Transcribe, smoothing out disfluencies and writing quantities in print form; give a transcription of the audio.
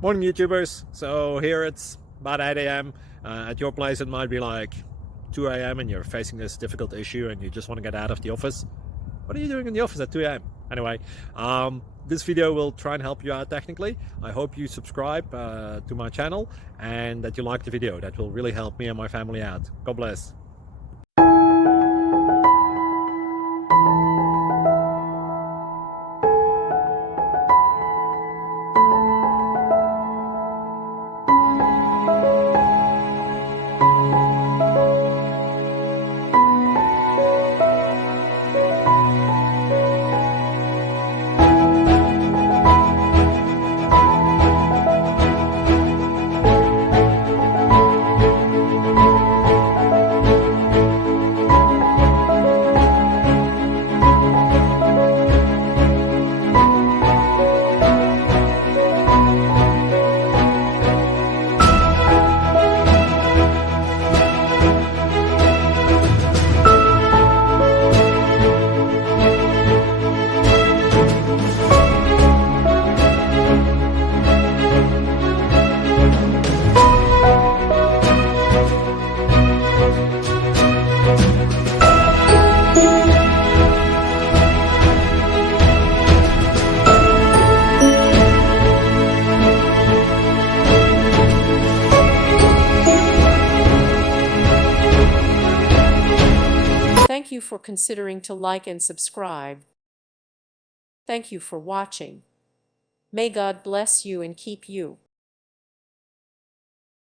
Morning, YouTubers. So here it's about 8 a.m. At your place, it might be like 2 a.m. and you're facing this difficult issue and you just want to get out of the office. What are you doing in the office at 2 a.m.? Anyway, this video will try and help you out technically. I hope you subscribe to my channel and that you like the video. That will really help me and my family out. God bless. Thank you for considering to like and subscribe. Thank you for watching. May God bless you and keep you.